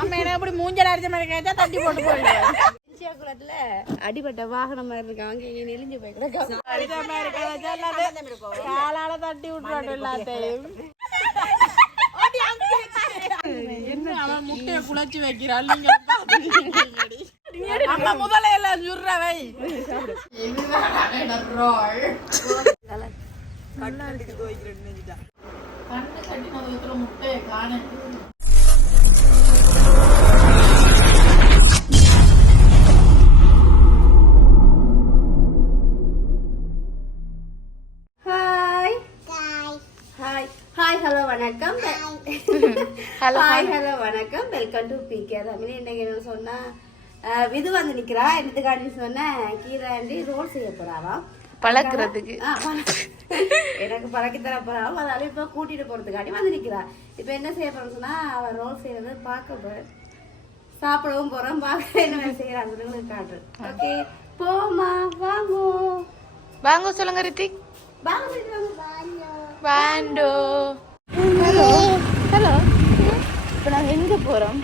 ஆமா எனக்கு அப்படி மூஞ்சல் அடிச்ச மாதிரி கேட்டா தட்டி போட்டு போயிடுவேன். குளத்துல அடிபட்ட வாகனம் மாதிரி இருக்காங்க, இங்க நெளிஞ்சு போய் கிடக்கும். காலால தட்டி விட்டுறாட்டு எல்லாத்தையும். என்ன அவன் முட்டையை குழச்சி வைக்கிறாள், நீங்க அம்மா முதல்ல எல்லாம் சுடுறவை. கண்ணு கட்டினதுக்கு முட்டையை காண. வணக்கம், வெல்கம் டு பிகே தமிழ். இன்னைக்கு என்ன சொன்னா விது வந்து நிக்கிறா. என்னத்துக்காண்டி சொன்ன கீராண்டி ரோல் செய்ய போறாவாம் பழக்கிறதுக்கு. எனக்கு பழக்கி தர போறாவும், அதனால இப்ப கூட்டிட்டு போறதுக்காண்டி வந்து நிக்கிறா. இப்ப என்ன செய்ய போறோம்னு சொன்னா அவன் ரோல் செய்யறது பார்க்க போறேன், சாப்பிடவும் போறோம், பார்க்க என்ன செய்யறாங்க காட்டுறேன். ஓகே போமா, வாங்கோ வாங்க சொல்லுங்க ரித்திக். வாண்டோ. Hello hello. இப்போ நாங்கள் எங்கே போகிறோம்?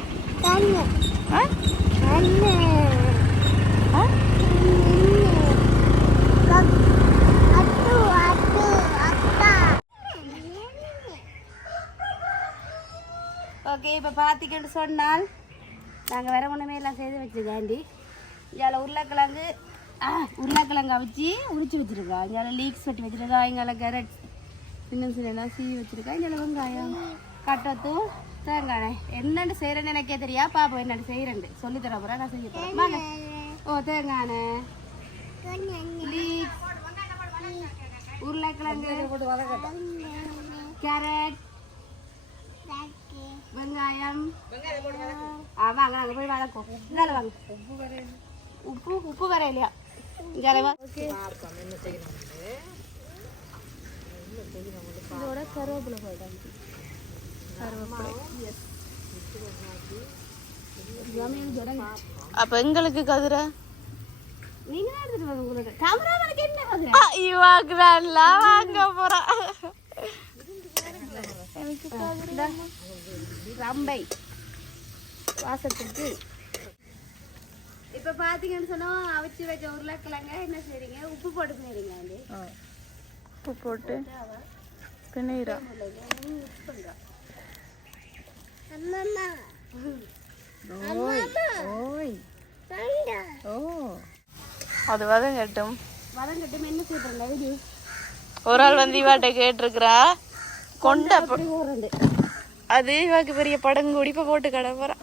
ஓகே இப்போ பார்த்திக்கிட்டு சொன்னால் நாங்கள் வேற ஒன்றுமே எல்லாம் செய்து வச்சுருக்காண்டி இதில் உருளைக்கிழங்கு அவிச்சு உரிச்சு வச்சுருக்கோம். இங்கே லீக்ஸ் வெட்டி வச்சுருக்கா, இங்கே கேரட் இன்னும் சில எல்லாம் சீவி வச்சுருக்கா. இங்கே வெங்காயம் கட்டத்தும் தேங்காய் என்னென்னு செய்கிறேன்னு எனக்கே தெரியா. பாப்போம் என்னென்னு செய்கிறேன் சொல்லி தர போகிறேன், நான் செய்ய போகிறேன். வாங்க. ஓ தேங்காய், லீக்ஸ், உருளைக்கிழங்கு, கேரட், வெங்காயம். வாங்க நாங்கள் போய் வதக்கும். இதால வாங்க. உப்பு வர இல்லையா? ஓகே இதோட கருவேப்பிலை போட்டாங்க. அப்ப எங்களுக்கு கதிரை நீங்க எடுத்துட்டு வாங்க. உங்களுக்கு கேமராமேனுக்கு என்ன கதிரை? இவாக்குலாம் வாங்க போறா. ரம்பை வாசத்துக்கு. இப்ப பாத்தீங்கன்னு சொன்னா அவிச்சு வச்ச உருளைக்கிழங்க என்ன செய்றீங்க? உப்பு போட்டு செய்றீங்க. உப்பு போட்டு பிணைரா. அது வதங்கட்டும். என்ன செய்யறீங்க? ஒரு ஆள் வந்து இவாட்ட கேட்டிருக்கிறா கொண்ட அது இவாக்கு பெரிய படங்கூடி இப்ப போட்டு கடை போறா.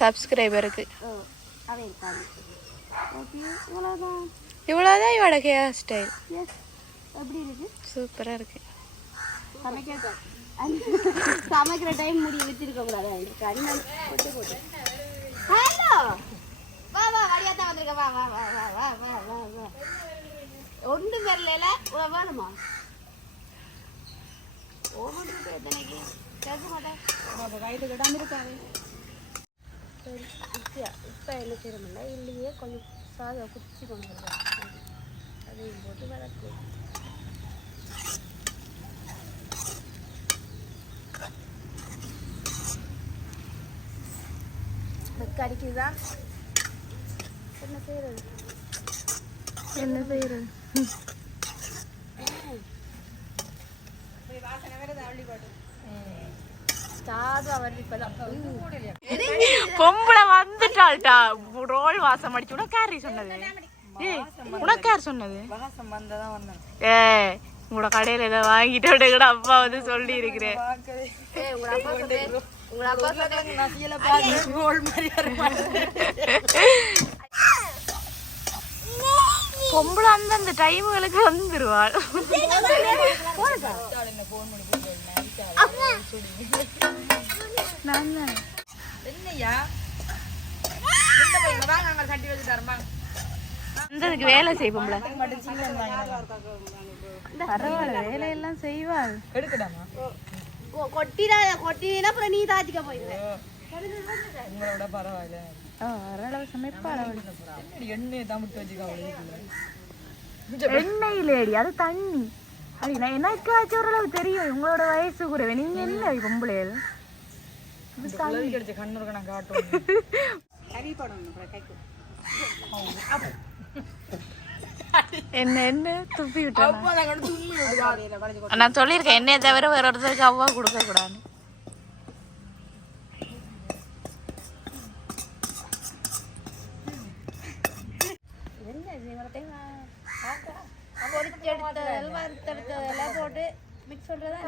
சப்ஸ்கிரைபருக்கு இவ்வளவுதான் இவட ஹேர் ஸ்டைல். சூப்பரா இருக்கு. சமைக்கிற டைம் முடி வச்சிருக்க கூடாது. ஹலோ வா வா வடியாத்தா வந்திருக்க. வா வா வா வா வா வா வா வா. ஒன்றும் வரல வேணுமா? ஒவ்வொன்றுக்கு எத்தனைக்கு கேட்க மாட்டேன். கையில் கிடாம இருக்காது. இப்போ என்ன செய்யணும்னா இல்லையே கொஞ்சம் சாதம் குச்சி கொண்டு வருவேன், அதையும் போட்டு வதக்கு. கடிக்குதா? என்ன செய்யறது? என்ன செய்யறது? பொம்பளை வந்துட்டாள்டா. ரோல் வாசம் அடிச்சு உனக்கு யாரு சொன்னது? உனக்கு யார் சொன்னது? உங்களோட கடையில ஏதாவது வாங்கிட்டு கூட அப்பா வந்து சொல்லி இருக்கிறேன். பொம்பளை அந்தந்த டைமுகளுக்கு வந்துருவாள். அந்ததுக்கு வேலை செய்வோம்ல. பரவாயில்ல, வேலையெல்லாம் செய்வாள். கொட்டினா அப்புறம் நீ தாச்சிக்க போயிடுவேன். பரவாயில்ல, சமைப்பாள். எண்ணெய் இல்லடி, அது தண்ணி. எனக்கு ஓரளவு தெரியும் உங்களோட வயசு குறைவு. நீங்க என்ன பொம்பளைகள் என்ன என்ன துப்பி விட்டேன். நான் சொல்லியிருக்கேன் என்னைய தவிர வேற ஒருத்தருக்கு அவ்வா கொடுக்க கூடாது. போட்டு மிக்ஸ் பண்றதா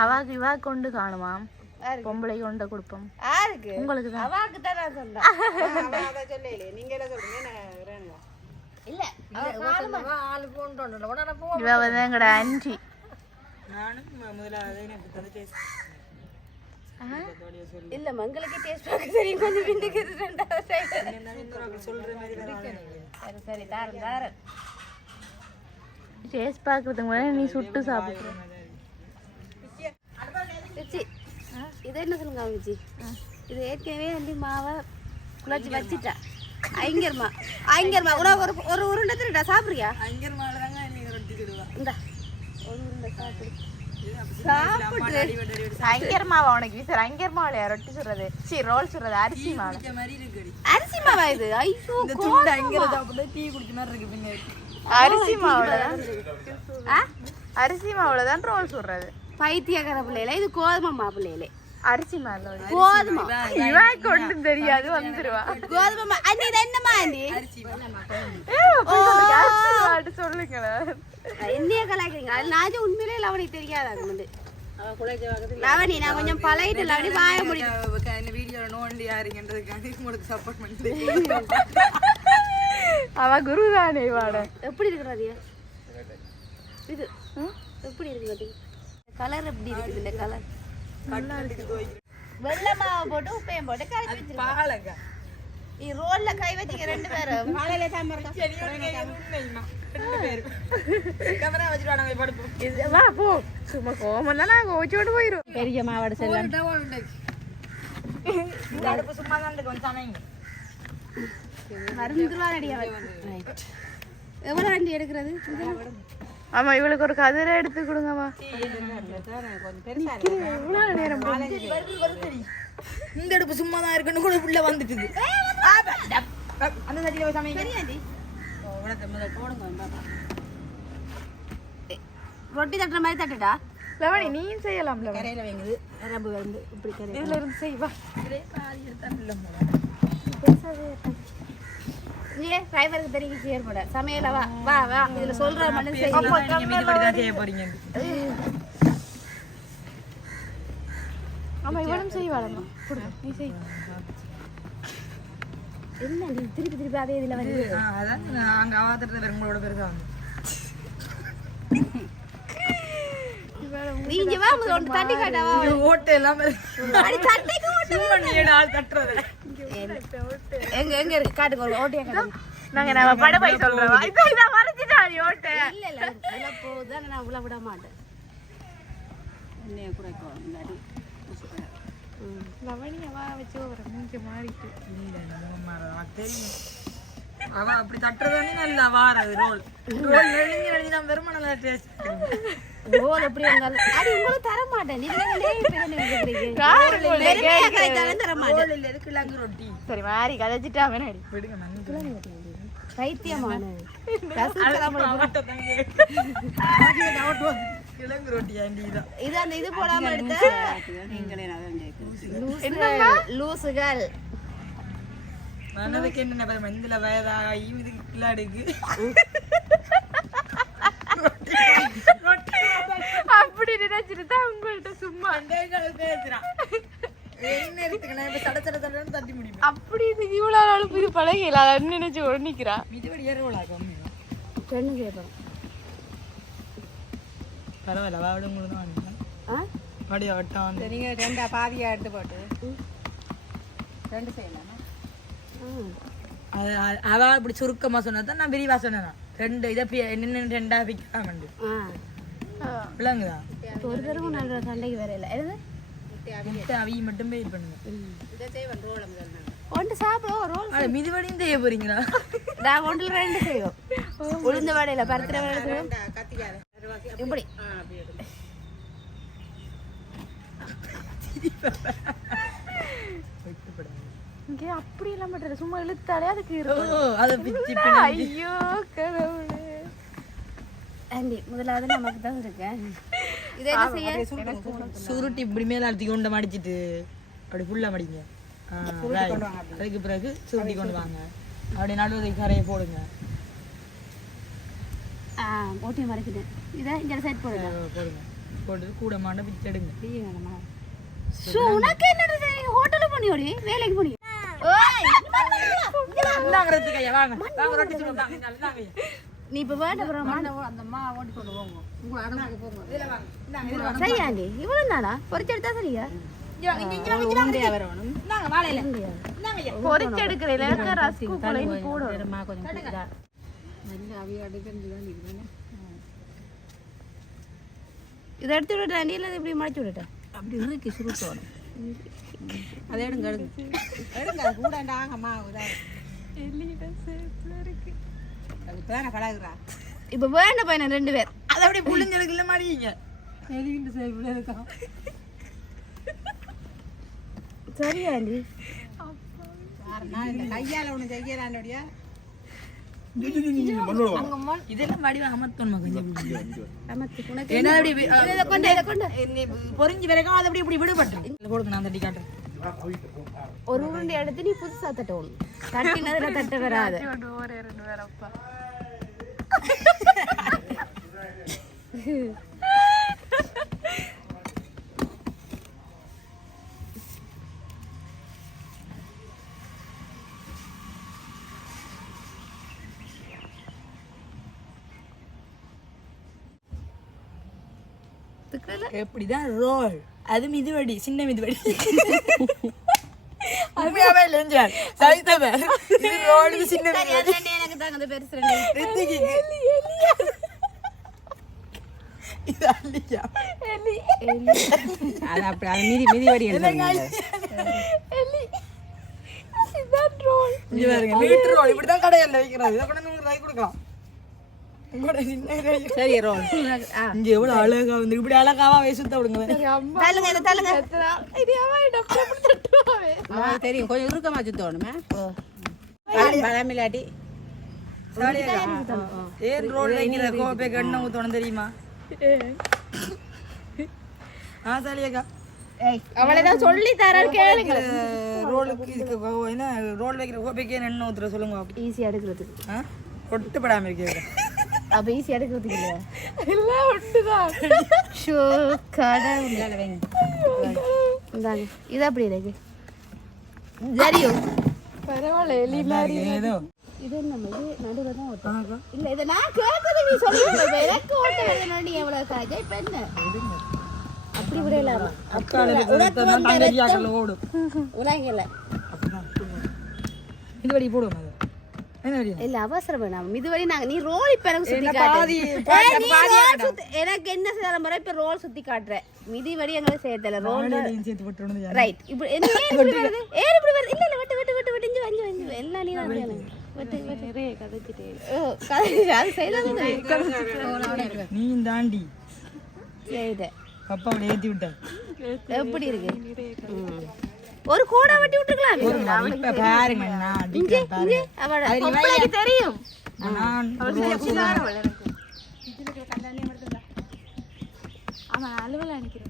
அவாக்கு இவா கொண்டு காணுமாம் பொம்பளை கொண்ட கொடுப்போம் உங்களுக்கு தான். அவாக்கு தான் நான் சொன்னேன். இல்ல இவ வந்து எங்கட ஆன்டி. இல்ல மங்களுக்கு டேஸ்ட் பார்க்க தெரியும். கொஞ்சம் பின்னுக்கு ரெண்டாவது சைடு சரி தாரன் தாரன் டேஸ்ட் பார்க்கறதுக்கு முன்னாடி நீ சுட்டு சாப்பிடுற. இது என்ன சொல்லுங்க விஜி? இது ஏற்கனவே வந்து மாவை குழச்சி வச்சுட்டா. ஐங்கர்மா உனக்கு ஒரு உருண்டை திருடா சாப்பிடுறியா? இந்த ஒரு உருண்டை சாப்பிடு. அங்கர் மாவா உனக்கு வீசர்? அங்கர் மாவுல ரொட்டி சுடுறது, ரோல் சுடுறது அரிசி மாவு. அரிசி மாவா இது? ஐயோ அரிசி மாவுல தான் ரோல் சுடுறது. பைத்தியக்கார பிள்ளையில இது கோதுமை மா பிள்ளையில. அரிசி மாவு கோதுமை இவா கொண்டு தெரியாது வந்துருவா. கோதுமை மா அண்ணி என்னமா அண்ணி சொல்லுங்களேன். என்னைய கலாய்க்கிறீங்க? அது நான் உண்மையிலே லவனிக்கு தெரியாது. அது வந்து லவனி நான் கொஞ்சம் பழகிட்டு லவனி வாய முடியும் வீடியோ நோண்டி யாருங்கன்றதுக்காண்டி உங்களுக்கு சப்போர்ட் பண்ணி அவ குருதானே வாட. எப்படி இருக்கிறாரு இது? எப்படி இருக்கு கலர்? எப்படி இருக்குது இந்த கலர்? வெள்ளை மாவை போட்டு உப்பையும் போட்டு கரைச்சி வச்சிருக்கேன். ரோல்ல கை வச்சுக்க ரெண்டு பேரும். சும்மா கோமம் தான் நாங்க ஓச்சோடு போயிரும். பெரிய மாவாட செல்லம் சும்மா தான் எவ்வளவு வண்டி எடுக்கிறது? ஆமா இவளுக்கு ஒரு கதிரை எடுத்து கொடுங்கம்மா. இந்த அடுப்பு சும்மா தான் இருக்குன்னு கூட உள்ள வந்துட்டு அந்த சட்டியில சமைக்க ரொட்டி தட்டுற மாதிரி தட்டுடா. லவணி நீ செய்யலாம். கரையில வைங்குது ரம்பு வந்து இப்படி கரை இதுல இருந்து செய்வா. டிரைவருக்கு தெரியும் சேர் போட சமையல வா வா வா இதுல சொல்ற மட்டும் செய்ய போறீங்க. ஆமா இவளும் செய்வாளம்மா. நீ செய். என்ன நீ திருப்பி திருப்பி அதே இதுல வந்து அதான் அங்க அவாதத்துல உங்களோட பெருசா வந்து நீங்க வா வந்து தட்டி காட்டவா ஓட்டு எல்லாம் அடி தட்டிக்கு ஓட்டு நீங்க ஆள் தட்டறது எங்க எங்க இருக்கு காட்டுங்க ஓட்டியா காட்டுங்க. நாங்க நம்ம படபை சொல்றோம். இத மறந்துட்டாடி ஓட்ட. இல்ல இல்ல உள்ள போதா நான் உள்ள விட மாட்டேன். என்னைய குறைக்கும் முன்னாடி லவணியவா வச்சு ஒரு மூஞ்சி மாறிட்டு. இல்ல நம்ம மாறா தெரியும். அவ அப்படி தட்டறதே நல்லா வாரது ரோல் நெளிஞ்சு நம்ம வெறுமனல டேஸ்ட் ரோல் எப்படி இருந்தாலும் அது உங்களுக்கு தர மாட்டேன். நீங்களே பேனே வந்துறீங்க. காரல வெறுமையா கைதால தர மாட்டேன். ரோல் இல்ல எதுக்கு லங்கு ரொட்டி சரி மாறி கதச்சிட்டா வேணாடி. விடுங்க மண்ணு பைத்தியமான ரசக்கலமல போட்டு தாங்க டவுட் வந்து கிழங்கு ரொட்டி ஆண்டிதா இது அந்த இது போடாம எடுத்த நீங்களே நான் கேக்குறேன். லூசுகள் மனதுக்கு என்ன பயம் மந்தில வயதாகி இதுக்கு கிளாடுக்கு அப்படி நினைச்சிட்டு தான் உங்கள்ட்ட சும்மா பேசுறான். என்ன இருக்குங்க நான் இப்ப சட சட சடன்னு தட்டி முடிப்பேன். அப்படி இதுக்கு இவ்வளவு நாள் புது பழகல அதை நினைச்சு ஒன்னிக்கிறா. இதுவடி ஏறவளா கம்மி பெண்ணு கேட்போம். பரவாயில்ல வாட உங்களுக்கு தான் வந்து வடியா வட்டம் வந்து நீங்க ரெண்டா பாதியா எடுத்து போட்டு ரெண்டு செய்யலாமா? அவ இப்படி சுருக்கமா சொன்னதான் நான் விரிவா சொன்னேன். ரெண்டு இதை என்ன ரெண்டா பிக்கலாம் விளங்குதா? ஒரு தடவை நல்ல சண்டைக்கு வேற இல்லை. எது முட்டை அவி மட்டும் வெயிட் பண்ணுங்க. ஒன்று சாப்பிடுவோம் ரோல் அட மிதிவடியும் செய்ய போறீங்களா? நான் ஒன்றில் 2 செய்வோம். உளுந்த வடையில பருத்திர வடை செய்வோம். இப்படி இங்கே அப்படி எல்லாம் பண்றது சும்மா இழுத்தாலே அதுக்கு அத பிச்சி ஐயோ கடவுளே. ஆண்டி முதலாவது நமக்கு தான் இருக்கேன். இதை என்ன செய்ய சுருட்டி இப்படி மேல அழுத்தி கொண்டு மடிச்சிட்டு அப்படி ஃபுல்லா மடிங்க. அதுக்கு பிறகு சுருட்டி கொண்டு வாங்க. அப்படி நடுவதை கரையை போடுங்க. ஓட்டி மறைக்கிட்டேன். இதை இந்த சைட் போடுங்க. போடுங்க. போட்டு கூட மாண்ட பிச்சு எடுங்க. உனக்கு என்னது ஹோட்டல்ல போனியோடி வேலைக்கு போனி? ஓய் இந்தாங்கறதுக்கு ஐயா வாங்க. வாங்க ரொட்டி சுடுங்க. இந்தாங்க. நீ இப்ப வேண்ட போறமா அந்த அம்மா ஓட்டி கொண்டு போங்க. உங்க அடமாக்கு போங்க. இதல வாங்க. இந்தாங்க. சரியாண்டி. இவ்வளவு நாளா பொரிச்சு எடுத்தா சரியா? இங்க வரணும். இந்தாங்க வாழையில. இந்தாங்க. பொரிச்சு எடுக்கறேல இருக்க ரஸ்கு போல நீ போடுறமா கொஞ்சம் இதா. நல்ல அவிய அடுக்கந்து தான் இருக்குதானே. இத எடுத்து விடுறேன். இல்ல இப்படி மடிச்சு விடுறேன். அப்படி இருக்கு சுருட்டோட. அதை எடுங்க எடுங்க கூடண்டாங்கம்மா உதா இப்ப வேண்ட பையன் 2 பேர் அது அப்படியே புள்ளிங்களுக்கு இல்ல மாட்டீங்க. சரியாண்டி கையால ஒண்ணு செய்யறாண்டியா இதெல்லாம் மடி அமர்த்தணும் கொஞ்சம் பொறிஞ்சு வரைக்கும் அது அப்படி இப்படி விடுபட்டு கொடுங்க. நான் தட்டி காட்டுறேன். ஒரு உருண்டை எடுத்து நீ புதுசா தட்டணும். தட்டினதுல தட்ட வராது. எப்படிதான் ரோல் அது மிதிவடி சின்ன மிதிவடி உண்மையாவே இல்லைங்க சரித்தவே இது ரோல் சின்ன மிதிவடி எனக்கு தாங்க அந்த பெருசு இது அல்லியா எலி அது அப்படி அது மிதிவடி எலி இதான் ரோல் இங்க பாருங்க மீட்டர் ரோல் இப்படி தான் கடையில வைக்கிறது. இத கூட நீங்க ட்ரை கொடுக்கலாம். சரி ரோல் இங்க எவ்வளவு அழகா வந்து இப்படி அழகாவா சுத்த விடுங்க. தள்ளுங்க இத தள்ளுங்க. இது அவன் டப்பா தட்டுவாவே. தெரியும் கொஞ்சம் இறுக்கமா சுத்தணுமே. பழமிலாட்டி ஏன் ரோல் வைக்கிற கோப்பை கண்ண ஊத்தணும் தெரியுமா? சாலியக்கா அவளதான் சொல்லி தரார் கேளுங்க. ரோலுக்கு என்ன ரோல் வைக்கிற கோப்பைக்கு எண்ணெய் ஊத்துற சொல்லுங்க. ஈஸியா எடுக்கிறதுக்கு ஒட்டுப்படாம இருக்கிறது. அப்ப ஈஸியா எடுக்கிறதுக்கு இல்ல எல்லாம் ஒட்டுதான். ஷோ கடவுளே இந்தாங்க. இது அப்படி இருக்கு. சரிയോ பரவாயில்ல எலி மாதிரி ஏதோ இது நம்ம இது நடுவுல தான் ஓட்டணும். இல்ல இத நான் கேட்டது நீ சொல்லுங்க. எனக்கு ஓட்ட வேணும். நீ எவ்வளவு காஜை இப்ப என்ன அப்படி விடலாமா? உலகல இது வடி போடுவோம். இல்ல அவசரம் வேணாம். இதுவரை நாங்க நீ ரோல் இப்ப எனக்கு சுத்தி காட்டு. எனக்கு என்ன செய்யற முறை இப்ப ரோல் சுத்தி காட்டுறேன். மிதி வடி எங்களுக்கு செய்யல ரோல் சேர்த்து போட்டுறணும். ரைட். இப்படி என்ன இப்படி வருது? ஏன் இப்படி வருது? இல்ல இல்ல வெட்டு வெட்டு வெட்டு வெட்டு இங்க வந்து வந்து எல்லாம் நீ தான் செய்யணும். வெட்டு வெட்டு நிறைய கதைச்சிட்டே. அது செய்யலாம். நீ தாண்டி செய்த அப்பா அப்படியே ஏத்தி விட்ட. எப்படி இருக்கு? ஒரு கோடா வெட்டி விட்டுக்கலாம். இப்ப பாருங்க நான் அடிக்கிறேன் பாருங்க. அவளுக்கு தெரியும். நான் ஆமா அலுவலா நிக்கிறேன்.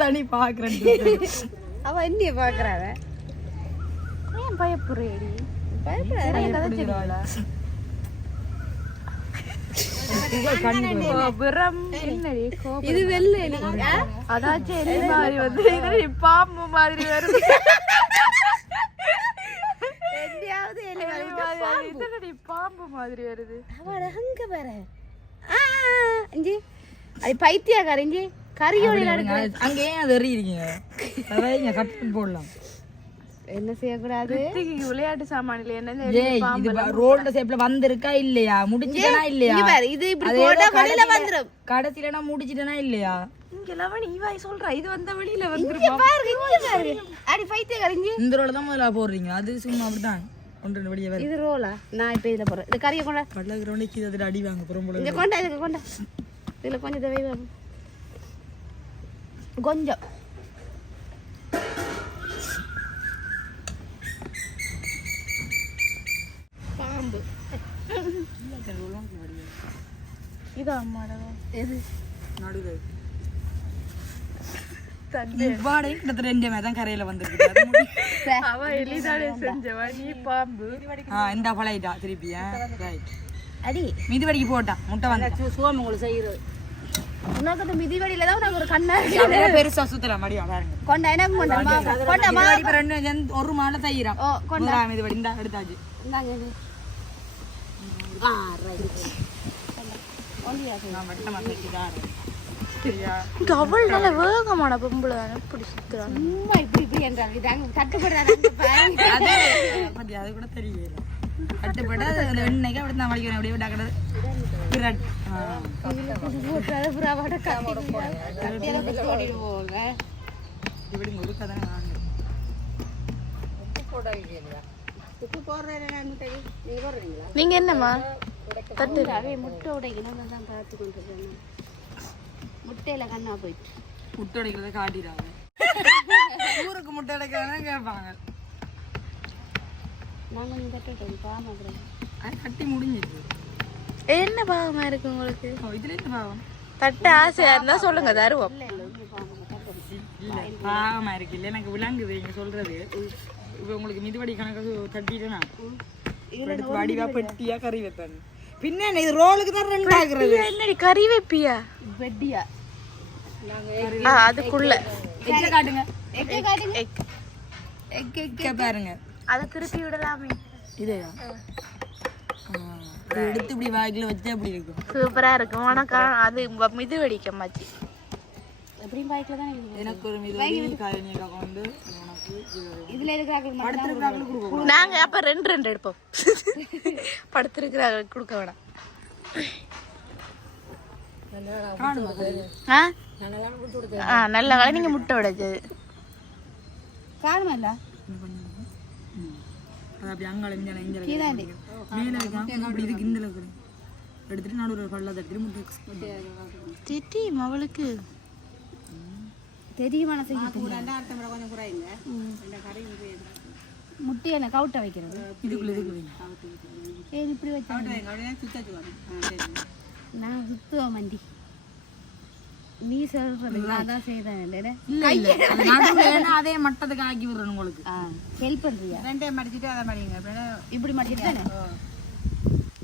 தனி பாக்குறேன். அவ என்னைய பாக்குறாவ. ஏன் பயப்படுறேடி? இது வெள்ளை எலி. அதாச்சும் எலி மாதிரி வந்து இது பாம்பு மாதிரி வருது. எதையாவது எலி மாதிரி பாம்பு மாதிரி வருது. அவட அங்க பாரு. இஞ்சி அது பைத்தியக்கார. இஞ்சி கறியோட அங்கேயே அது எறியிருக்கீங்க அதான் கட்டு போடலாம் என்ன செய்யக்கூடாது விளையாட்டு சாமான்ல என்ன ஏய் இது ரோல்ல ஷேப்ல வந்திருக்கா இல்லையா முடிச்சிட்டனா இல்லையா இங்க பாரு இது இப்படி போட்டா வெளியில வந்துரும் கடைசில நான் முடிச்சிட்டனா இல்லையா இங்க லவணி இவாய் சொல்றா இது வந்த வெளியில வந்துரும் இங்க பாரு இங்க பாரு அடி ஃபைட்டே கறிங்க இந்த ரோல தான் முதல்ல போடுறீங்க அது சும்மா அப்படிதான் ஒன்று வெளியே வர இது ரோலா நான் இப்ப இதுல போறேன் இந்த கறியை கொண்டா கடல கிரவுண்டே கீழே அதில் அடி வாங்க போகிறோம் போல இங்க கொண்டா இதுக்கு கொண்டா இதுல கொஞ்சம் தவை வரும் கொஞ்சம் பாம்பு இது அம்மாடவா எது நடுவில் வாடகை கிட்டத்தட்ட ரெண்டு மேதான் கரையில வந்துருக்கு அவ எளிதாலே செஞ்சவா நீ பாம்பு இந்த பழையிட்டா திருப்பியா அடி மிதிவடிக்கு போட்டா முட்டை வந்து சுவாமி உங்களுக்கு செய்யறது உனக்கு அந்த மிதிவடியில தான் உனக்கு ஒரு கண்ணா பெருசா சுத்தலாம் மடியா பாருங்க கொண்டா எனக்கு கொண்டா கொண்டா மிதிவடி இப்ப ரெண்டு ஒரு மாலை தையிறான் ஓ கொண்டா மிதிவடி இந்த எடுத்தாச்சு இந்தாங்க இது. ரைட் ஒண்டியா நான் மட்டும் மசக்கிதான் இங்க அவள் நல்ல வேகமான பொம்பளை எப்படி சுத்துறான் சும்மா இப்படி இப்படி என்றால் இதாங்க கட்டுப்படுறாங்க அது அது கூட தெரியல கட்டுப்பட்டு அந்த வெண்ணைக்கு அப்படி நான் வலிக்கிறேன் அப்படியே விட்டாக்கிறது விராட் இப்படி முழுக்க தானே வாங்க நீங்க என்னம்மா தட்டு முட்டை உடைக்கணும் தான் பார்த்து கொண்டு முட்டையில கண்ணா போயிட்டு முட்டை உடைக்கிறத காட்டிடுறாங்க ஊருக்கு முட்டை உடைக்கிறதா கேட்பாங்க நாங்க இந்த தட்டு பாமா அது கட்டி முடிஞ்சிருக்கு என்ன பாவமா இருக்கு உங்களுக்கு இதுல என்ன பாவம் தட்டு ஆசையா இருந்தா சொல்லுங்க தருவோம் இல்ல பாவமா இருக்கு இல்ல எனக்கு விளங்குது நீங்க சொல்றது இப்ப உங்களுக்கு மிதிவடி கணக்கு தட்டிட்டேனா எடுத்து வடிவா பெட்டியா கறி வைப்பேன் பின்ன இது ரோலுக்கு தான் ரெண்டு ஆகுறது என்னடி கறி வைப்பியா வெட்டியா அதுக்குள்ள எக்க காட்டுங்க எக்க காட்டுங்க எக்க பாருங்க அதை திருப்பி விடலாமே இதையா எடுத்து இப்படி வாய்க்குள்ள வச்சா அப்படி இருக்கும் சூப்பரா இருக்கும் வணக்கம் அது மிது வெடிக்க மாச்சு எப்படியும் பைக்ல தான் எனக்கு ஒரு மிதிவடி காயணியில கொண்டு உனக்கு இதுல இருக்கிறாங்க படுத்துருக்காங்களுக்கு கொடுக்க நாங்க அப்ப ரெண்டு எடுப்போம் படுத்திருக்கிறாங்க கொடுக்க வேணாம் நல்ல வேலை நீங்க முட்டை உடைச்சது காரணம் இல்ல அப்படி அங்கால மேல வைக்காம அப்படி இதுக்கு இந்த அளவுக்கு எடுத்துட்டு நடுவில் ஒரு பல்ல தட்டி முட்டை திட்டி அவளுக்கு தெரியுமான கொஞ்சம் குறையுங்க முட்டையை என்ன கவுட்ட வைக்கிறது இதுக்குள்ள இதுக்குள்ள ஏன் இப்படி வச்சு நான் சுத்துவோம் மண்டி நீ சொல்றது நான் தான் செய்தேன் அதே மட்டத்துக்கு ஆக்கி விடுறேன் உங்களுக்கு ஹெல்ப் பண்றியா ரெண்டே மடிச்சிட்டு அதை மடிங்க இப்படி மடிச்சிட்டு தானே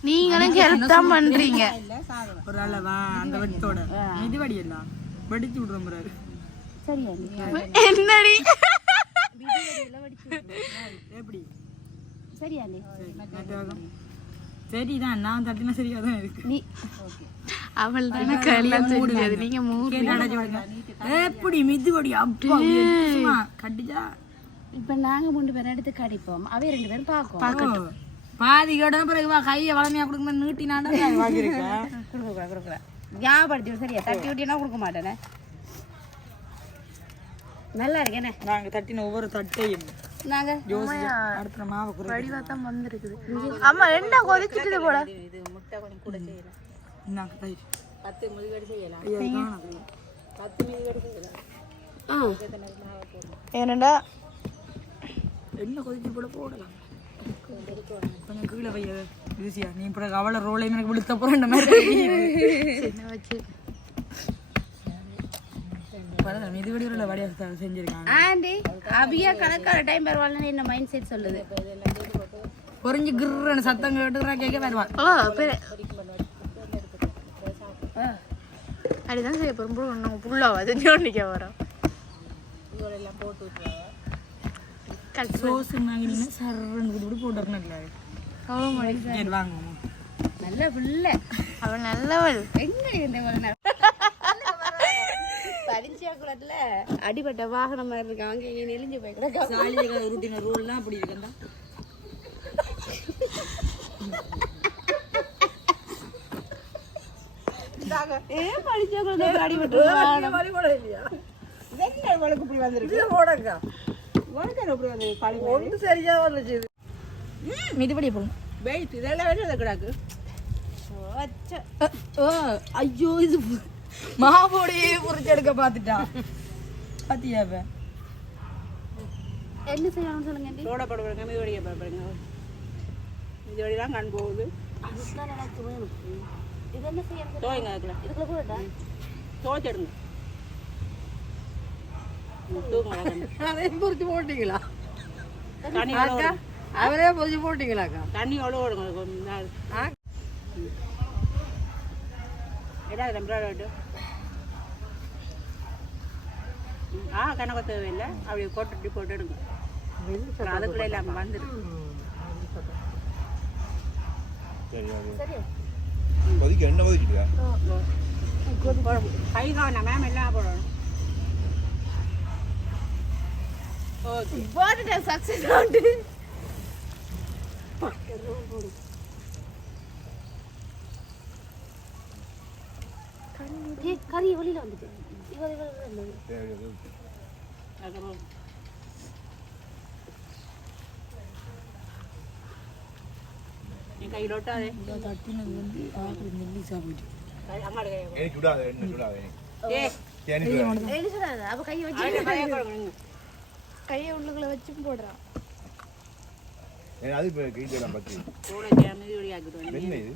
நீங்களும் ஹெல்ப் தான் பண்றீங்க ஒரு அளவா அந்த வெட்டோட மிதிவடி எல்லாம் வெடிச்சு விடுறோம் சரியா என்னடி எப்படி சரியா சரிதான் நான் தட்டினா சரியா தான் இருக்கு நீ அவள் தானே கல்யாணம் செஞ்சது நீங்க மூணு எப்படி மிதிவடி அப்பா கட்டிச்சா இப்ப நாங்க 3 பேரும் எடுத்து கடிப்போம் அவை 2 பேரும் பாக்கும் பாதி கேட்ட பிறகு வா கையை வளமையா கொடுக்க நீட்டினாண்டா கொடுக்குறேன் ஞாபகப்படுத்தி சரியா தட்டி விட்டினா கொடுக்க மாட்டேனே நல்லா இருக்கேனே நாங்க தட்டின ஒவ்வொரு தட்டையும் நாங்க அடுத்த மாவு வடிவா தான் வந்திருக்குது ஆமா ரெண்டா கொதிச்சிட்டு போல இது முட்டை கொஞ்சம் கூட செய்யலாம் நாங்க தை 10 மிதிவடி செய்யலாம் 10 மிதிவடி செய்யலாம் ஏனடா என்ன கொதிச்சு போல போடலாம் கொஞ்சம் கீழே வைய ஈஸியா நீ பிறகு அவளை ரோலையும் எனக்கு விழுத்த போற இந்த மாதிரி சின்ன வச்சு மிதிவடி உள்ள வடியா செஞ்சிருக்காங்க ஆண்டி அபியா கணக்கான டைம் வருவாள்னு என்ன மைண்ட் செட் சொல்லுது பொறிஞ்சு கிர்ன்னு சத்தம் கேட்டுறா கேட்க வருவான் அப்படிதான் செய்ய போறோம் புல்லாவாது நிக்க வரோம் சோஸ் வாங்கினீங்கன்னா சர்ன்னு இப்படி போட்டுறேன் வாங்குவோம் நல்ல புள்ள அவள் நல்லவள் எங்க இருந்த பாட்டுல அடிபட்ட வாகனம் மாதிரி இருக்கு அங்கே இங்கே நெளிஞ்சு போய் கிடக்கா சாலியாக ரொட்டின ரோல்லாம் அப்படி இருக்கா ஏன் படிச்சவங்களுக்கு அடிபட்டு வாகனம் வழக்கு இப்படி வந்துருக்கு ஓடங்க வழக்கு எப்படி வந்து காலி ஒன்று சரியா வந்துச்சு மிதிபடி போகணும் வெயிட் இதெல்லாம் வெளியே கிடாக்கு ஐயோ இது மாவோடையே புரிச்செடுக்க பார்த்துட்டான் பாத்தியாப்ப என்ன செய்யணும்னு சொல்லுங்க சோடப்படுவாங்க மிதிவடியை பார்ப்பாங்க மிதிவடி தான் கண் போகுது அதுதான் எனக்கு வேணும் இது என்ன செய்யணும் தோய்ங்க அதுக்குள்ள இதுக்குள்ள போடா தோச்செடுங்க அதையும் பொறிச்சு போட்டீங்களா தண்ணி அவரே பொறிச்சு போட்டீங்களாக்கா தண்ணி எவ்வளோ விடுங்க எடா ரெண்டு கணக்கு தேவையில்லை அப்படி போட்டுடுங்க அதுக்குள்ள இல்லாமல் வந்துடும் கொதிக்க என்ன கொதிக்கிட்டியா கை காண மேம் எல்லாம் போடணும் ஓகே போட்டுட்டேன் சக்ஸஸ் ஆண்டு கறி வெளியில வந்துட்டு அதுக்கப்புறம் என் கையில் ஒட்டாதே தட்டினது வந்து நெல்லி சாப்பிட்டு அம்மாடு கை எனக்கு விடாத என்ன விடாத ஏ அப்ப கையை வச்சு கையை உள்ளுக்குள்ள வச்சு போடுறான் அது இப்போ கைதெல்லாம் பற்றி கூட மிதி வழி ஆக்கிடுவேன் என்ன இது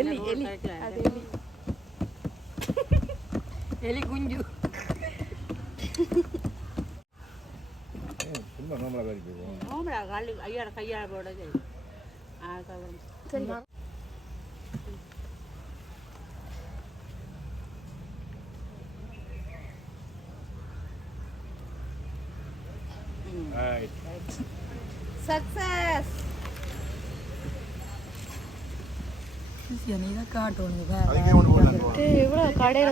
எலி எலி அது எலி எலி குஞ்சு சும்மா நோம்பலா வேறு போவோம் நோம்பலா காலி ஐயாட கையாட போட சரி சரி சக்சஸ் நீதான் காட்டணும் அதுக்கே ஒன்று போடலாம் இவ்வளவு கடையில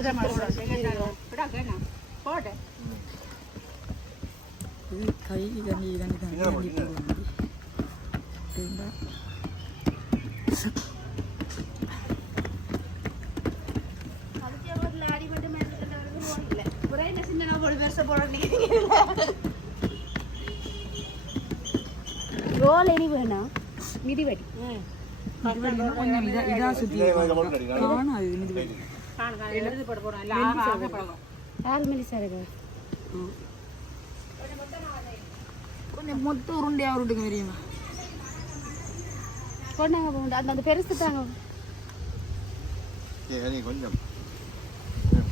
போட்டு இது கை தண்ணி தண்ணி தண்ணி தண்ணி போடுவாங்க அடிபட்டு மேல சின்ன போடு பெருச போட ரோல் எரி வேணாம் மிதிவடி கொஞ்சம் இதா சுத்தி காணும் அது மிதிவடி எழுதி போட்டு போடுறோம் இல்லை யாரு மெலிசா இருக்கு கொஞ்சம் மொத்தம் உருண்டையா உருட்டுங்க தெரியுமா கொண்டாங்க போகுது அந்த அந்த பெருசு தாங்க சரி கொஞ்சம்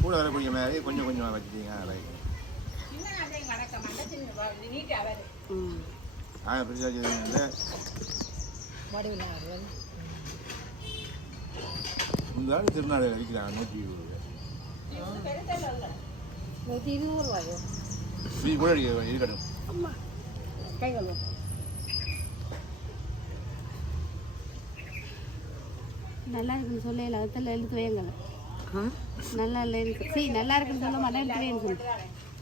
கூட வரக்கூடிய மாதிரி கொஞ்சம் கொஞ்சம் வச்சுட்டீங்க பெருசாக இருந்தாலும் திருநாள் அடிக்கிறாங்க 120 ரூபாயோ நீ கூட இருக்கட்டும் கை கழுவு நல்லா இருக்குன்னு சொல்லல அதில் எழுத்து வையுங்க நல்லா இல்லை சரி நல்லா இருக்குன்னு சொல்ல மாட்டேன் எழுத்து வைன்னு சொல்லு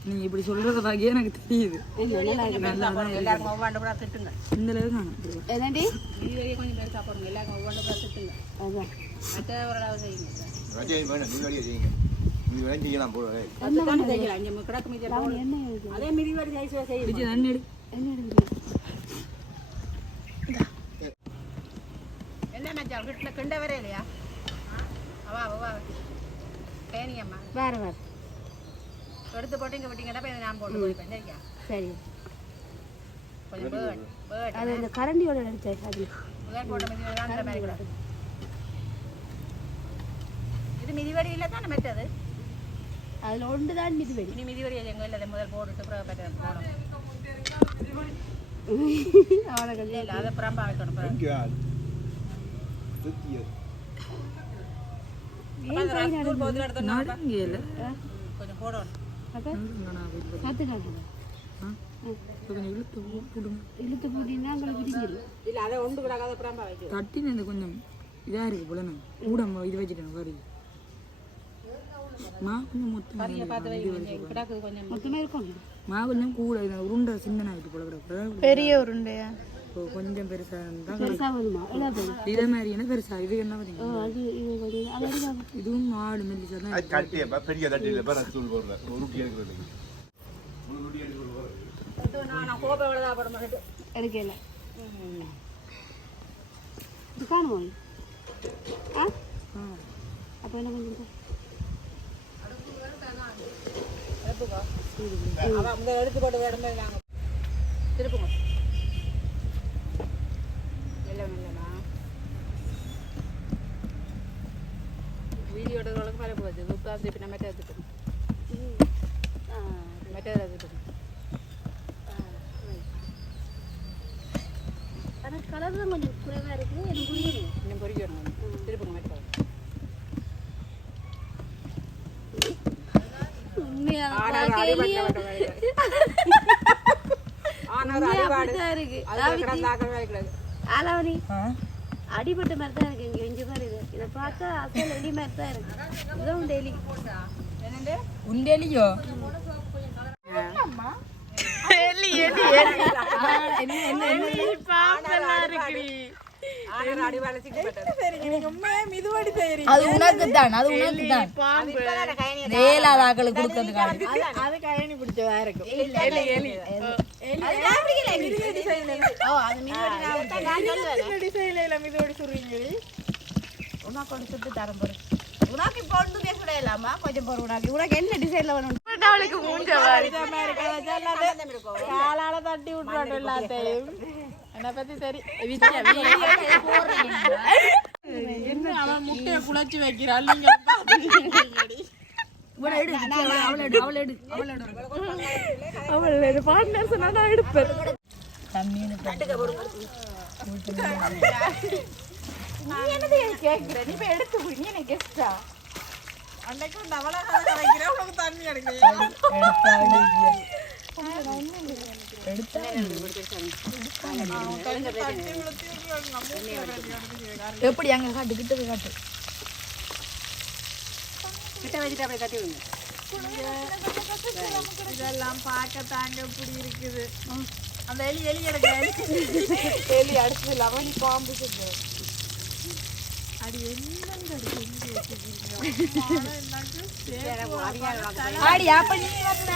நீங்க இப்படி சொல்றத பாக்கியே எனக்கு தெரியுது நல்லா இருக்கு நல்லா தான் எல்லாருக்கும் ஒவ்வொன்று கூட திட்டுங்க இந்த அளவு காணும் என்னடி இது வரையும் கொஞ்சம் பேர் சாப்பிடுங்க எல்லாருக்கும் ஒவ்வொன்று கூட திட்டுங்க அதான் மற்ற ஒரு அளவு செய்யுங்க ரஜினி வேணும் நீ வழியாக செய்யுங்க நீ வேண்டிக்கலாம் போடுவேன் அதுதான் செய்யலாம் இங்கே கிடக்கு மீதி என்ன எழுது அதே மிதி வரி செய்யும் தண்ணி எடு என்ன எழுது என்ன மச்சான் வீட்டில் கிண்ட வரே இல்லையா அவா அவா பேனியம்மா வேறு வேறு எடுத்து போட்டு இங்கே விட்டீங்கன்னா போய் நான் போட்டு போய்ப்பேன் சரியா சரி கொஞ்சம் பேர்ட் அது அந்த கரண்டியோட எடுத்தேன் அது பேர்ட் போட்ட மிதி வரி தான் மாதிரி கூட இது மிதிவடி இல்லை தானே மெட்டது அதில் ஒன்று தான் மிதிவெடி இனி மிதிவடி எங்கள் இல்லை முதல் போட்டுட்டு அப்புறம் போடணும் அவனை இல்லை அதை புறம்பா வைக்கணும் நடுங்கல கொஞ்சம் போடணும் அப்போ பார்த்துக்காங்க கொஞ்சம் இழுத்து போடுங்க இழுத்து போட்டீங்கன்னா அங்கே பிடிச்சிடும் இல்லை அதை ஒன்று கூட அதை புறம்பா வைக்கணும் தட்டின இந்த கொஞ்சம் இதா இருக்கு போல நான் கூட இது வச்சுட்டேன் பாரு மா கொஞ்சம் மொத்தம் மொத்தமே இருக்கும் மா கொஞ்சம் கூட உருண்டை சின்ன ஆயிட்டு போல கிடக்கு பெரிய உருண்டையா கொஞ்சம் பெருசா இருந்தா பெருசா வருமா இதே மாதிரி என்ன பெருசா இது என்ன பாத்தீங்க அது இது கொஞ்சம் அது அடிவாங்க இதுவும் மாடு மெல்லிசா தான் அது கட்டியப்ப பெரிய தட்டியில பேர் தூள் போடுற ஒரு ரொட்டி எடுக்கிறது எடுக்கல இது காணுமோ ஆ அப்போ என்ன பண்ணுறது எடுத்து போட்டு வேற மாதிரி நாங்கள் திருப்புங்க இல்லைண்ணா வீடியோ எடுக்கிறவங்களுக்கு பரப்பு போகுது இப்போ திருப்பி நான் மெட்டை எடுத்துட்டோம் மெட்டை எடுத்துட்டோம் ஆனால் கலர் தான் கொஞ்சம் குறைவாக இருக்குது எனக்கு புரியணும் இன்னும் பொறிக்கணும் திருப்புங்க மெட்டை அடிபட்ட மாதிரி தான் இருக்கு இங்க இஞ்சி மாதிரி இது இதை பார்த்தா அசல் எலி மாதிரி தான் இருக்கு இதுவும் டெய்லி உண்டேலியோ அது உனக்கு தான் அது உனக்கு தான் வேலாதாக்களுக்கு கொடுத்ததுக்காக அது கயனி பிடிச்சதா இருக்கும் உனக்கு சுட்டு தரம் போறேன் உனக்கு இப்போ ஒன்றுமே சுடையலாமா கொஞ்சம் போற உனக்கு என்ன டிசைன்ல வேணும் அவளுக்கு மூஞ்ச மாதிரி காலால தட்டி விட்டுறாங்க எல்லாத்தையும் என்னை பத்தி சரி என்ன அவன் முட்டையை குழச்சி வைக்கிறாள் நீங்க அவள் பார்ட்னர் சொன்னா நான் எடுப்பேன் நீ என்னது கேட்கிற நீ போய் எடுத்து போய் நீ என்ன கெஸ்டா அன்னைக்கு வந்து அவளா கதை வைக்கிற உனக்கு தண்ணி எடுக்கலையா எப்படி அங்க காட்டு கிட்ட போய் காட்டு கிட்ட வச்சுட்டு அப்படியே கட்டி விடுங்க இதெல்லாம் பார்க்க தாங்க இப்படி இருக்குது அந்த எலி எடுக்க எலி அடிச்சது இல்லாம நீ பாம்பு செஞ்சு அது என்னங்க ஆடி அப்ப நீ வந்து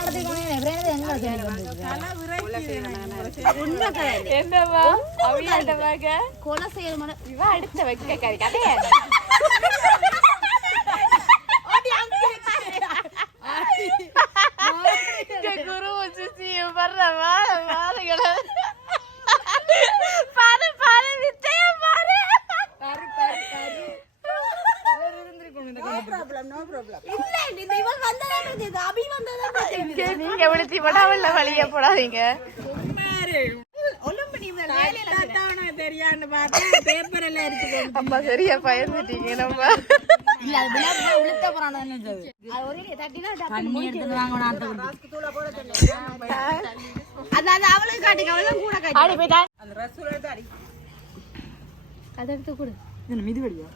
என்னவா அவியாண்டவாக கொலை செய்யணும் இவ அடிச்ச வைக்க கதையா குரு வச்சு வர்ற வாழைகளை பாரு பாரு வித்தைய பாரு நீங்க விழுத்தி போட்டா அவள வழிய போடாதீங்க தெரியான்னு பார்த்தா பேப்பர் எல்லாம் இருக்கு அம்மா சரியா பயந்துட்டீங்க நம்ம இல்ல அது விளையாட்டு விழுத்த போறானு அது ஒரே தட்டினா தண்ணி எடுத்து வாங்கணும் அது அவளுக்கு காட்டுங்க அவளும் கூட காட்டு ஆடி போயிட்டா அந்த ரசூல எடுத்து அடி அதை எடுத்து கொடு என்ன மிதிவடியா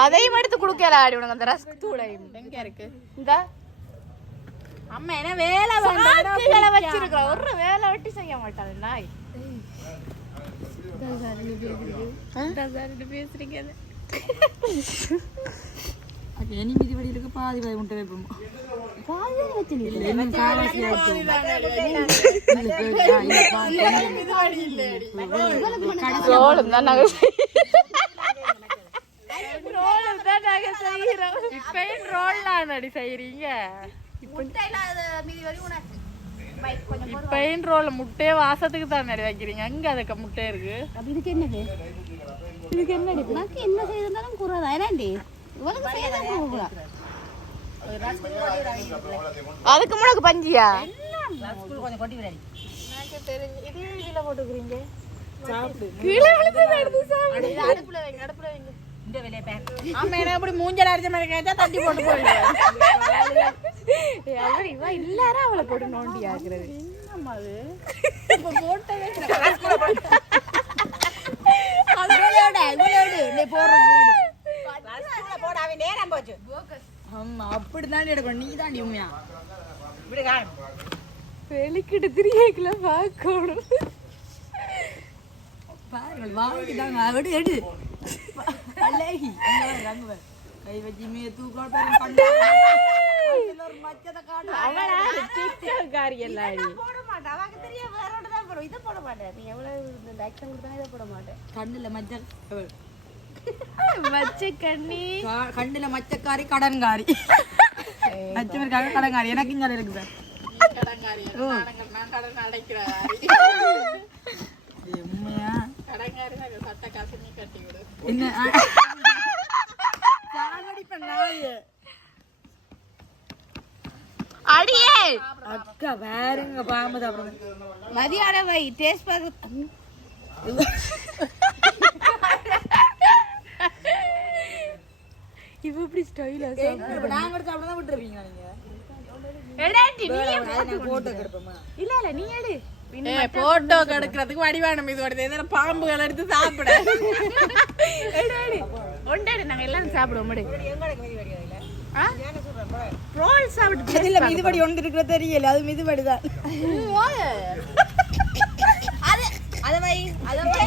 அதையும் எடுத்து குடுக்கல ஆடி உனக்கு அந்த ரஸ்க் தூளையும் எங்க இருக்கு இந்த அம்மா என்ன வேலை சாக்குகளை வச்சிருக்க ஒரு வேலை வெட்டி செய்ய மாட்டாள் நாய் பேசுறீங்க இனி மிதிவடியிலுக்கு பாதி பாதி முட்டை வைப்போம் ரோலும் தான் நாங்க ரோலும் தான் நாங்க செய்யறோம் இப்பயும் ரோல்லாம் நடி செய்யறீங்க இப்பயும் ரோல் முட்டையே வாசத்துக்கு தான் நடி வைக்கிறீங்க அங்க அதுக்கு முட்டை இருக்கு இதுக்கு என்னது இதுக்கு என்ன உனக்கு என்ன செய்திருந்தாலும் கூறாதா ஏன்னாண்டி இவளுக்கு செய்யதான் கூறா அதுக்கு முன்னாடி பஞ்சியா கொஞ்சம் கொட்டி விடாடி கீழே விழுந்து எடுத்து சாப்பிடு அடுப்புல வைங்க இந்த வேலையை பேர் அம்மா என்ன அப்படி மூஞ்சல் அடிச்ச மாதிரி கேட்டா தட்டி போட்டு போயிடுவேன் அவள் இவ இல்லாரா அவளை போட்டு நோண்டி ஆக்குறது என்னம்மா அது இப்ப போட்டவே போடாவே நேரம் போச்சு ஆமா அப்படிதான் எடுக்கணும் நீ தான் உண்மையா இப்படி காணும் வெளிக்கிட்டு திரியல பார்க்கணும். பாருங்கள் வாங்கிட்டாங்க அப்படி எடு அழகி ரங்க கை வச்சு மீ தூக்கோட பாருங்க ஒரு மச்சத காட்டு அவளா டிக்டாக்காரி எல்லாம் போட மாட்டேன் அவக்கு தெரியும் வேற ஒன்று தான் போடும் இதை போட மாட்டேன் நீ எவ்வளவு இந்த ஆக்ஷன் கொடுத்தா இதை போட மாட்டேன் கண்ணுல மச்ச வச்ச கண்ணி கண்ணுல மச்சக்காரி கடன்காரி மச்சவருக்காக கடன்காரி எனக்கு இங்க இருக்குது நான் கடன் அடைக்கிறேன் உண்மையா கடன்காரி சட்ட காசு நீ கட்டி விடு. என்ன சாகடிப்ப நாயே அடியே அக்கா வேறங்க பாம்பு சாப்பிடுறது மதியானம் வை டேஸ்ட் பார்க்க இவ இப்படி ஸ்டைலா இப்ப நாங்க கூட சாப்பிட விட்டுருவீங்க நீங்க எடாட்டி நீ நான் போட்டோ எடுப்போமா இல்ல இல்ல நீ எடு போட்டோ கெடுக்கிறதுக்கு வடிவானம் இது வருது எதனா பாம்புகள் எடுத்து சாப்பிட ஒண்டாடு நாங்க எல்லாரும் சாப்பிடுவோம் மடு ரோல் சாப்பிட்டு இல்ல மிதுபடி ஒன்று இருக்கிற தெரியல அது மிதுபடிதான் அதை வை அதை வை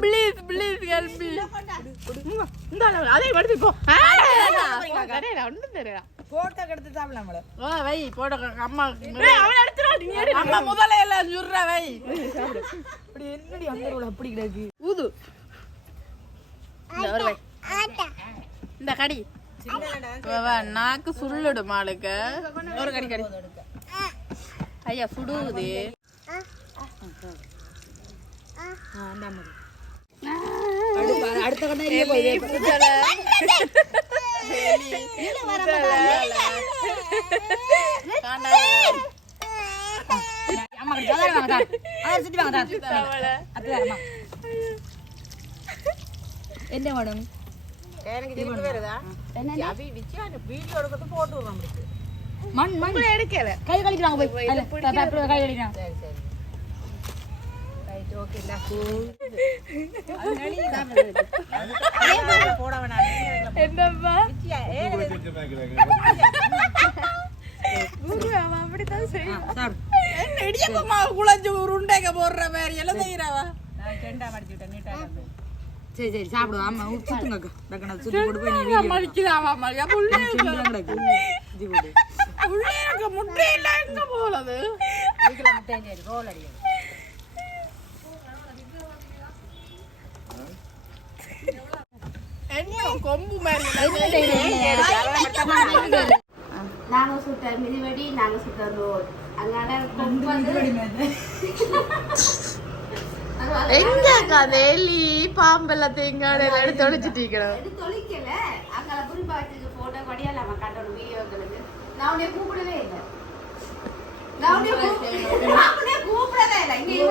ப்ளீஸ் ப்ளீஸ் ஹெல்ப் மீ இந்த அதே எடுத்து போ ஒன்றும் தெரியல போட்டோ எடுத்து சாப்பிடலாம்ல வை போட அம்மா அவன் எடுத்துருவா அம்மா முதல்ல எல்லாம் சுடுற வை அப்படி என்னடி அந்த ரோல் அப்படி கிடக்கு ஊது இந்த ஒரு வை இந்த கடி நாக்கு சுள்ளுடும் ஆளுக்கு ஒரு கடி கடி ஐயா சுடுது அடுத்த கண்ணா என்ன மேடம் எனக்கு திருப்பி வருதா வீடியோ எடுக்கிறது போட்டு விடுறோம் மண் மண் எடுக்கல கை கழிக்கிறாங்க போய் கை கழிக்கிறாங்க சரி சரி ரைட் ஓகே போட வேணாம் என்னப்பா அப்படித்தான் செய்யும் இடியப்பமா குழஞ்சு உருண்டைக்க போடுற மாதிரி எல்லாம் செய்யறவா நான் கெண்டா மடிச்சுட்டேன் நீட்டா சரி சரி சாப்பிடுவோம் ஆமா சுத்துங்க டக்குனு சுத்தி போட்டு போய் நீ வீடியோ மலிக்குதாமா மலியா புள்ளே கிடக்கு இது போடு புள்ளே முட்டை எல்லாம் எங்க போலது வீட்ல முட்டை ஏறி ரோல் அடி என்ன கொம்பு மாதிரி நாங்க சுட்ட மிதிவடி நாங்க சுட்ட ரோல் அதனால கொம்பு வந்து எங்க கதேலி பாம்பெல்லாம் தேங்காய் எடுத்து ஒழிச்சிட்டீங்களோ இது தொலைக்கல அங்கே குறிப்பா வச்சு போட்டோ படியால நம்ம கண்டோட வீடியோக்களுக்கு நான் உன்னை கூப்பிடவே இல்லை நான் உன்னை கூப்பிடவே இல்லை இங்க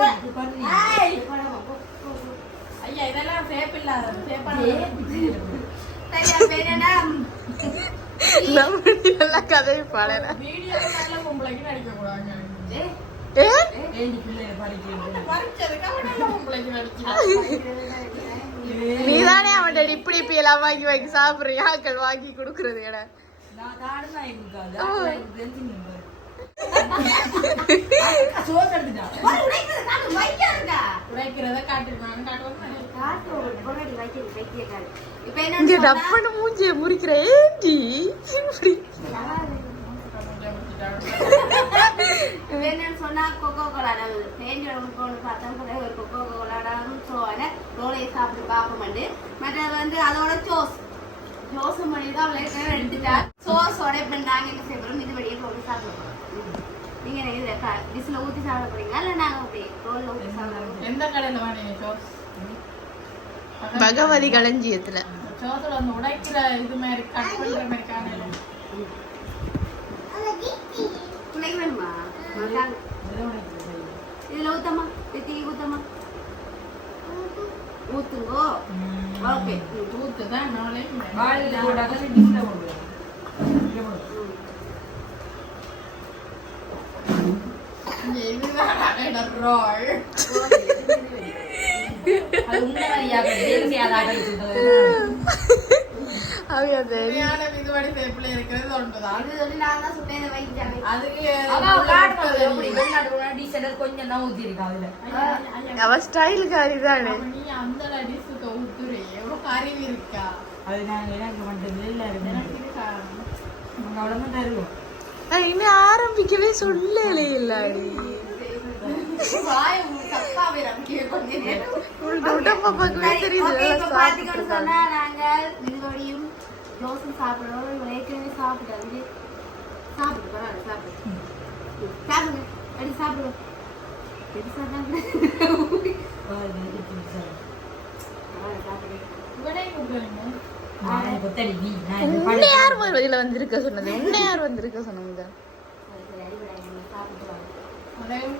ஐயா இதெல்லாம் சேப் இல்லாத எல்லாம் கதையை பாடுற வீடியோ நல்ல பொம்பளைக்கு நடிக்க கூடாது நீதானே அவன் இப்படி இப்படி எல்லாம் வாங்கி வாங்கி சாப்பிடுறீங்க ஆக்கள் வாங்கி கொடுக்கறது என இங்க டப்பன மூஞ்சிய முறிக்கிற ஏண்டி இப்படி என்னன்னு சொன்னா கொக்கோ கோலா பார்த்தா ஒரு கொக்கோ கோலாடான்னு சோன ரோலை சாப்பிட்டு பார்ப்போம் மற்றது வந்து அதோட ஜோஸ் பண்ணி தான் அவளை எடுத்துட்டா சோஸோட இப்ப நாங்க என்ன செய்யறோம் இது வழியே போட்டு சாப்பிடுவோம் நீங்க இது டிஷ்ல ஊத்தி சாப்பிட போறீங்களா இல்ல நாங்க அப்படியே ரோல்ல ஊத்தி சாப்பிடுவோம் எந்த கடையில வாங்கினீங்க சோஸ் பகவதி களஞ்சியத்துல சோஸ்ல வந்து உடைக்கிற இது மாதிரி கட் பண்ற மாதிரி காணல பிள்ளைங்க வேணுமா இதுல ஊத்தமா தீ ஊத்தமா ஊத்துங்கோ ஓகே ஊத்துதான் நாளே வாயில போடாத டிஷ்ல போடு இதுதான் ரோல் அது உண்மை மாதிரியாக அவை அது இதுவரை சேப்பில் இருக்கிறது ஒன்றுதான். அது சொல்லி நான் தான் சொன்னேன் வைக்கிறாங்க. அதுக்கு கொஞ்சம் தான் ஊத்தி இருக்கா அதுல அவ ஸ்டைலுக்காரி தானே. நீ அந்த டிஷ்ஷுக்கு ஊத்துறே எவ்வளோ கறிவு இருக்கா. அது நாங்க எனக்கு மட்டும் எல்லாரும் அவ்வளவுதான் தருவோம். இன்னும் ஆரம்பிக்கவே சொல்லலே இல்லாடி. வாயை சத்தாவே ரம்பிக்கவே கொஞ்ச நேரம். உடம்ப பார்க்கவே தெரியுது. ஓகே, இப்ப பாத்தீங்கன்னு சொன்னா நாங்கள் இதுவரையும் தோசை சாப்பிடுறோம். இவங்க ஏற்கனவே சாப்பிட்டாங்க. சாப்பிடு பரவாயில்ல, சாப்பிடு சாப்பிடுங்க, அப்படி சாப்பிடுவோம். பெருசா சாப்பிடு. உன்னை யார் இதுல வந்திருக்க சொன்னது? உன்னை யார் வந்திருக்க சொன்னது? அதையும்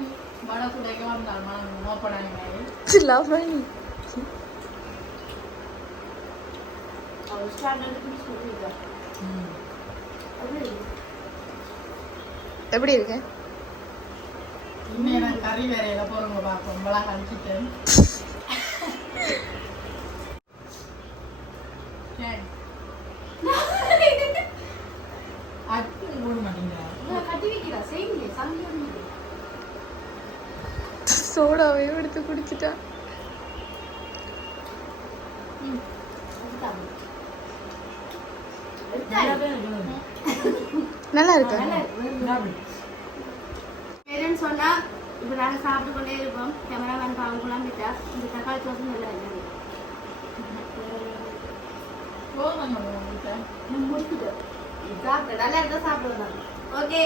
வடை சுடைக்க வந்தால் மனம் நோப்படாங்க. லவணி எப்படி இருக்கு? இன்னும் எனக்கு கறி வேறையில போறவங்க பார்ப்போம். மிளகா அடிச்சுட்டேன். அட்டு போட மாட்டேங்கிறா. கட்டி வைக்கிறா செய்யுங்க சமையல். சோடாவையும் எடுத்து குடிச்சிட்டா. நல்லா இருக்கா? வேணும்னு சொன்னா இப்ப நாங்க சாப்பிட்டு கொண்டே இருப்போம். கேமராமேன் பாவங்களாம் விட்டா இந்த தக்காளி தோசை நல்லா இருக்கு. போதும் உங்ககிட்ட. முடிச்சுட்டோம். சாப்பிட்டு நல்லா இருந்தா சாப்பிடுவோம். ஓகே,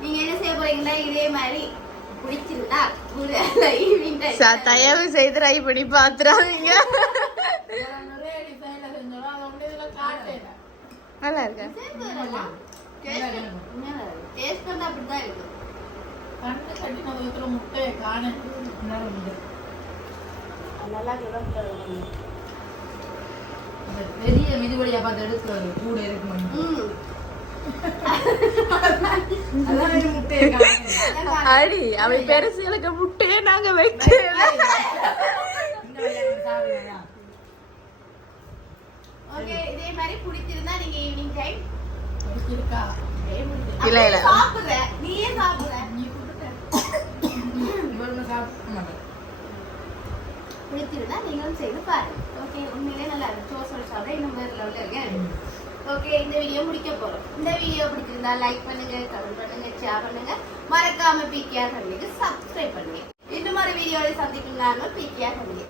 நீங்க என்ன செய்ய போறீங்கன்னா இதே மாதிரி பிடிச்சிருந்தா ஈவினிங் தயவு செய்து ட்ரை பண்ணி பாத்துறாதீங்க. நிறைய டிசைன்ல செஞ்சோம். அதை வந்து இதுல காட்டேன். நல்லா இருக்கா? டேஸ்ட் வந்து அப்படிதான் இருக்கு. கண்ணு கட்டின விதத்துல முட்டையை காண நல்லா இருக்கு. பெரிய மிதிவடியா பார்த்து எடுக்கிறாரு கூட இருக்கு. அடி அவை பெருசுகளுக்கு முட்டையே நாங்க வைக்கல. ஓகே, இதே மாதிரி பிடிச்சிருந்தா நீங்க ஈவினிங் டைம் இருக்கா. இல்ல இல்ல சாப்பிடுற நீயே சாப்பிடுற சாப்பிட மாட்டேன். பிடிச்சிருந்தா நீங்களும் செய்து பாருங்க. ஓகே, உண்மையிலே நல்லா இருக்கு. சோசோட சாப்பிட இன்னும் வேற லெவல்ல இருக்கு. ஓகே, இந்த வீடியோ முடிக்க போறோம். இந்த வீடியோ பிடிச்சிருந்தா லைக் பண்ணுங்க, கமெண்ட் பண்ணுங்க, ஷேர் பண்ணுங்க. மறக்காம பிகேஆர் ஃபேமிலிக்கு சப்ஸ்கிரைப் பண்ணுங்க. இன்னும் ஒரு வீடியோவை சந்திக்கும் நாங்கள் பிகேஆர் ஃபேமிலி.